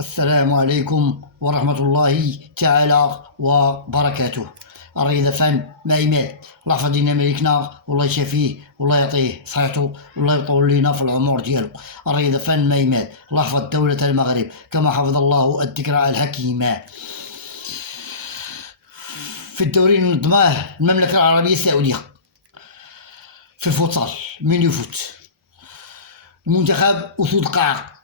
السلام عليكم ورحمة الله تعالى وبركاته. الرياضة فن ما يمات، الله يحفظ لنا ملكنا والله يشافيه والله يعطيه صحته والله يطول لنا في العمر ديالو. الرياضة فن ما يمات، الله يحفظ دولة المغرب كما حفظ الله الذكرى الحكيمة. في الدوري اللي نظماه المملكة العربية السعودية في الفوتسال ميني فوت، المنتخب أسود قاع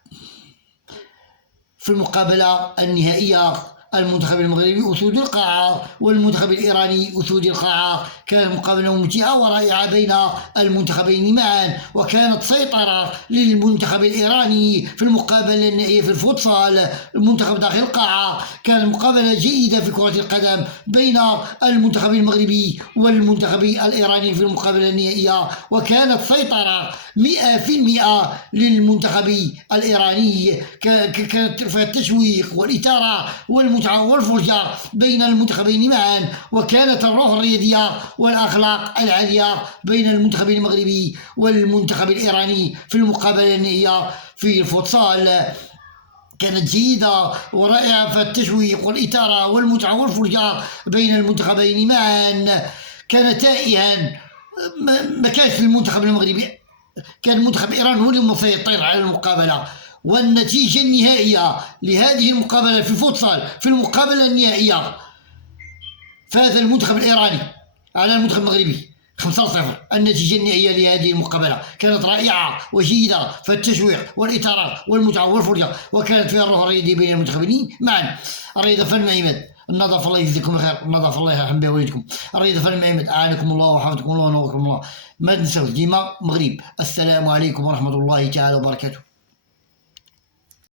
في المقابلة النهائية المنتخب المغربي أسود القاعة والمنتخب الإيراني أسود القاعة. كانت مقابلة ممتعة ورائعة بين المنتخبين معا، وكانت سيطرة للمنتخب الإيراني في المقابلة النهائية في الفوتسال. المنتخب داخل القاعة، كانت مقابلة جيدة في كرة القدم بين المنتخب المغربي والمنتخب الإيراني في المقابلة النهائية، وكانت سيطرة 100% للمنتخب الإيراني. كانت فيها التشويق والإثارة والمتعة والفرجة بين المنتخبين معا، وكانت الروح الرياضية والأخلاق العالية بين المنتخب المغربي والمنتخب الإيراني في المقابلة النهائية في الفوتسال. كانت جيدة ورائعة في التشويق والإثارة والمتعة والفرجة بين المنتخبين معا. كان تائها، ما كانش المنتخب المغربي، كان منتخب إيران هو اللي مسيطر على المقابلة. والنتيجة النهائية لهذه المقابلة في الفوتسال في المقابلة النهائية فاز المنتخب الإيراني على المنتخب المغربي 5-0. النتيجة النهائية لهذه المقابلة كانت رائعة وجيدة في التشويق والإثارة والمتعة والفرجة، وكانت فيها الروح الرياضية بين المنتخبين معا. الرياضة فن ما يمات، النظافة الله يجزيكم الخير، النظافة الله يرحم بها والديكم. الرياضة فن ما يمات، أعانكم الله وحفظكم الله ونوركم الله. ما تنساوش ديما مغرب. السلام عليكم ورحمة الله تعالى وبركاته.